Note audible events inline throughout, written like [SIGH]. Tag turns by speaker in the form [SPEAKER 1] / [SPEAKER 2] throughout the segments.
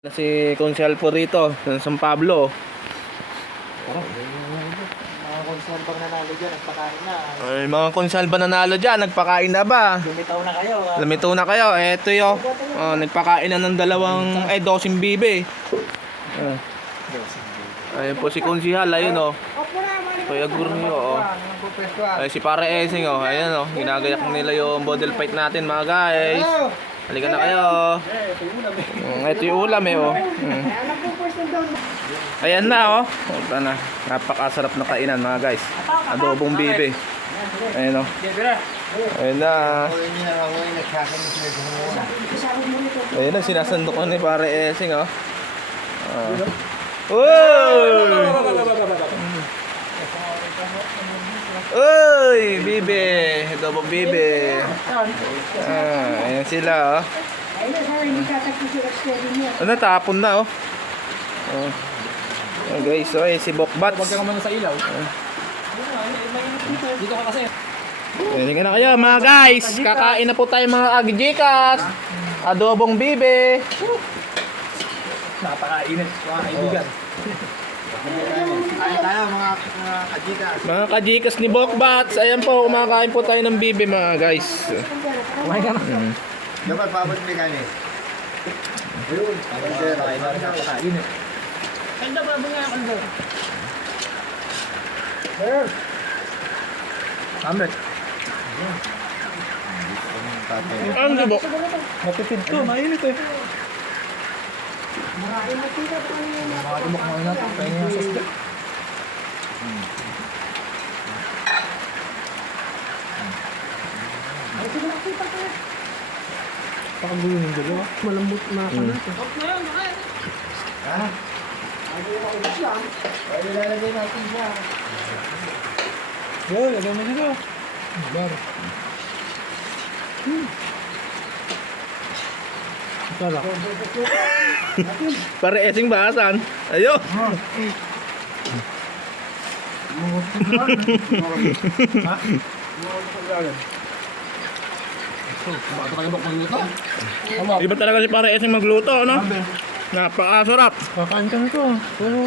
[SPEAKER 1] Na si Consel po rito, sa San Pablo.
[SPEAKER 2] Mga concern pag nanalo dyan, nagpakain na.
[SPEAKER 1] Ay, mga Consel ba nanalo dyan? Nagpakain na ba?
[SPEAKER 2] Lumitaw na kayo. ah.
[SPEAKER 1] Lamito na kayo. Eto yo. Oh, nagpakain na ng dalawang, eh, dosing bibe. Ah. Ayun po si Konsihal, ayun oh. Kuya Gurnyo, oh. Ay, si Pare Esing, oh. Ayan, oh. Ginagayak nila yung model fight natin, mga guys. Halika na kayo. Mm, ito yung ulam, eh, oh. Mm. Ayan na, oh. Punta na. Napakasarap na kainan, mga guys. Adobong bibe. Ayan, oh. Ayan na. Ayan na, sinasandok ko ni Pare Esing, oh. Ah. Uy! Uy! Bibe! Adobo bibe. Ah, ayan sila, oh. Ano, tapon na, oh. Oh. Oh, guys, oh, eh, si Bokbats.
[SPEAKER 2] Huwag ka muna sa ilaw. Dito ka kasi.
[SPEAKER 1] Pwede ka na kayo, mga guys. Kakain na po tayo mga agjikas. Adobong bibe.
[SPEAKER 2] Napakainit. Mga kaibigan. Tayo mga mga kajika.
[SPEAKER 1] Mga kajikas ni Bokbats. Ayan po, kumakain po tayo ng bibe, mga guys.
[SPEAKER 2] Kumain ka na.
[SPEAKER 1] Mm.
[SPEAKER 3] Dapat babalik may kanin.
[SPEAKER 2] Ayun. Napakainit. Kanda ba nga ako doon? Ambet.
[SPEAKER 1] Ano diba?
[SPEAKER 2] Matipid to, mainit eh. Makatimok mo na ito. Kaya nga sa stick. Pakagulo ng dalawa. Malambot na ako na ito.
[SPEAKER 3] Ha? Pwede lalagay natin siya.
[SPEAKER 2] Yo, lagay mo dito. Bar. Hmm. Sarap. [LAUGHS]
[SPEAKER 1] Pare esing bahasan. Ayo.
[SPEAKER 2] Bakit Tama.
[SPEAKER 1] Iba talaga si pare esing magluto, no? Napakasarap.
[SPEAKER 2] Kakain ka nito. Pero...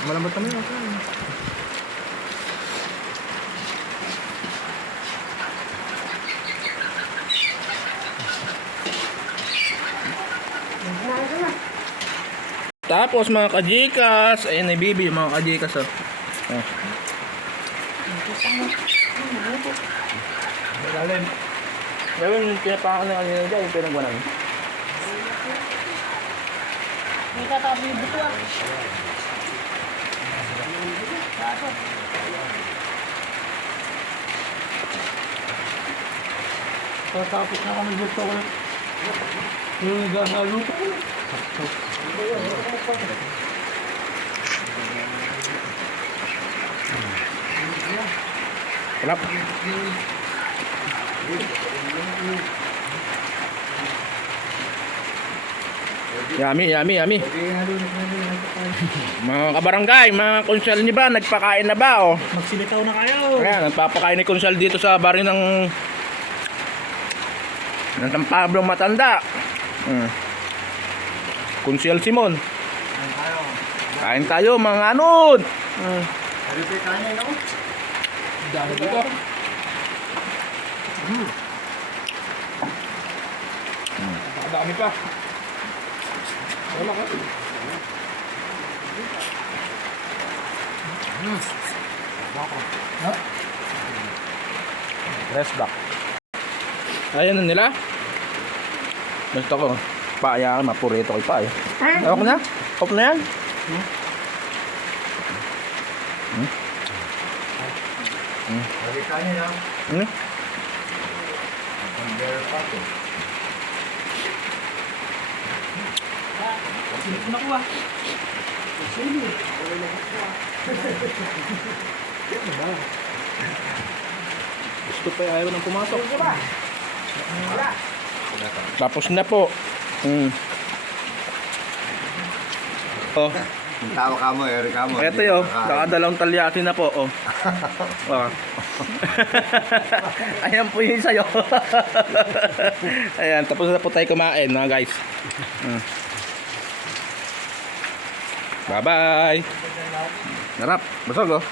[SPEAKER 2] Malambot kami. Okay.
[SPEAKER 1] Tapos mga kajikas, ayun na bibi yung mga kajikas oh. oh.
[SPEAKER 2] Malalim.
[SPEAKER 1] Gawin yung pinapakan na kanina dyan, yung pinagwanan.
[SPEAKER 2] Tatapos na kami gusto ko. Yung naghahaluto ko.
[SPEAKER 1] Sarap. Yummy, yummy, yummy. [LAUGHS] Mga kabarangay, mga konsyal niyo ba, nagpakain na ba? Oh?
[SPEAKER 2] Magsilitaw na kayo.
[SPEAKER 1] Ayan, nagpapakain ni konsyal dito sa bari ng ng San Pablo Matanda. Hmm. Konsyal Simon. Kain tayo mga anod. Hmm.
[SPEAKER 3] Ano pa no?
[SPEAKER 2] Dami dito. Dami pa. Wala ka.
[SPEAKER 1] Rest back. Ayan na nila. Gusto ko. Paaya ka, mapurito kay paaya. Ewan ko na. Off na yan. Hmm?
[SPEAKER 3] Ang bear pato.
[SPEAKER 2] Nakuha.
[SPEAKER 1] Gusto pa ayaw nang pumasok. Tapos na po. Mm. Oh.
[SPEAKER 3] Tawa ka mo, Eric ka mo. Ito yun,
[SPEAKER 1] nakadalawang talyaki na po. Oh. [LAUGHS] oh. [LAUGHS] Ayan po yun sa'yo. [LAUGHS] Ayan, tapos na po tayo kumain, ha, guys. Mm. Bye-bye. Narap, busog, oh.